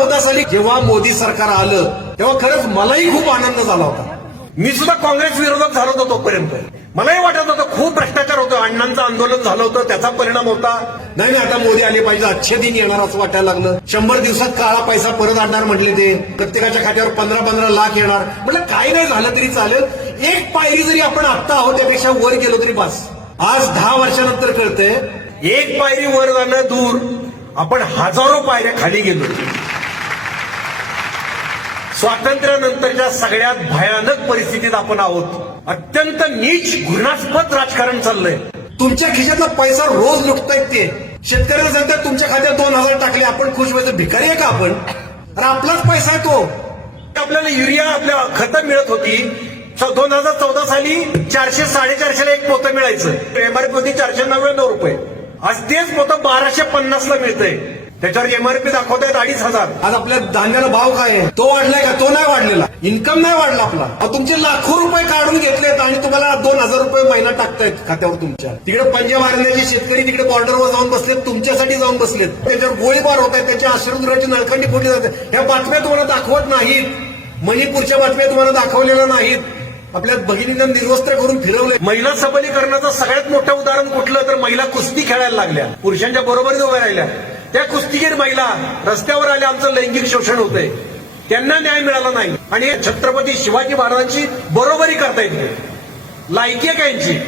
2014 साली जेव्हा मोदी सरकार आलं तेव्हा खरंच मलाही खूप आनंद झाला होता. मी सुद्धा काँग्रेस विरोधक झालो होतो तोपर्यंत. मलाही वाटत होतं खूप भ्रष्टाचार होतो, अण्णांचं आंदोलन झालं होतं, त्याचा परिणाम होता. नाही आता मोदी आले पाहिजे, अच्छे दिन येणार असं वाटायला लागलं. 100 दिवसात काळा पैसा परत आणणार म्हटले ते, प्रत्येकाच्या खात्यावर 15-15 लाख येणार. म्हटलं काही नाही झालं तरी चालेल, एक पायरी जरी आपण आत्ता आहोत त्यापेक्षा वर गेलो तरी बस. आज 10 वर्षानंतर कळतंय एक पायरी वर जाणं दूर, आपण हजारो पायऱ्या खाली गेलो. स्वातंत्र्यानंतरच्या सगळ्यात भयानक परिस्थितीत आपण आहोत. अत्यंत नीच घृणास्पद राजकारण चाललंय. तुमच्या खिशातला पैसा रोज लुटतायत ते. शेतकऱ्याला सांगतात तुमच्या खात्यात 2000 टाकले, आपण खुश व्हायचं? भिकारी आहे का आपण? अरे आपलाच पैसा आहे तो. आपल्याला युरिया आपल्या खतं मिळत होती 2014 साली 400-450 ला एक पोतं मिळायचं. एमआरपी होती 499 रुपये. आज तेच पोतं 1250 ला मिळतंय. त्याच्यावर एमआरपी दाखवतायत 2500. आज आपल्या धान्याला भाव काय आहे? तो वाढलाय का? तो नाही वाढलेला. इन्कम नाही वाढला आपला. तुमचे लाखो रुपये काढून घेतलेत आणि तुम्हाला 2000 रुपये महिना टाकतायत खात्यावर तुमच्या. तिकडे पंजाब हरियाणाचे शेतकरी तिकडे बॉर्डरवर जाऊन बसलेत, तुमच्यासाठी जाऊन बसलेत. त्याच्यावर गोळीबार होत आहेत, त्यांच्या अश्रुधुराची नळखंडी फोडली जाते. ह्या बातम्या तुम्हाला दाखवत नाहीत. मणिपूरच्या बातम्या तुम्हाला दाखवलेल्या नाहीत. आपल्या भगिनींना निर्वस्त्र करून फिरवले. महिला सबलीकरणाचं सगळ्यात मोठं उदाहरण कुठलं तर महिला कुस्ती खेळायला लागल्या, पुरुषांच्या बरोबरीत उभ्या राहिल्या. त्या कुस्तीगीर महिला रस्त्यावर आल्या, आमचं लैंगिक शोषण होतंय, त्यांना न्याय मिळाला नाही आणि छत्रपती शिवाजी महाराजांची बरोबरी करता येते. लायकी आहे का यांची?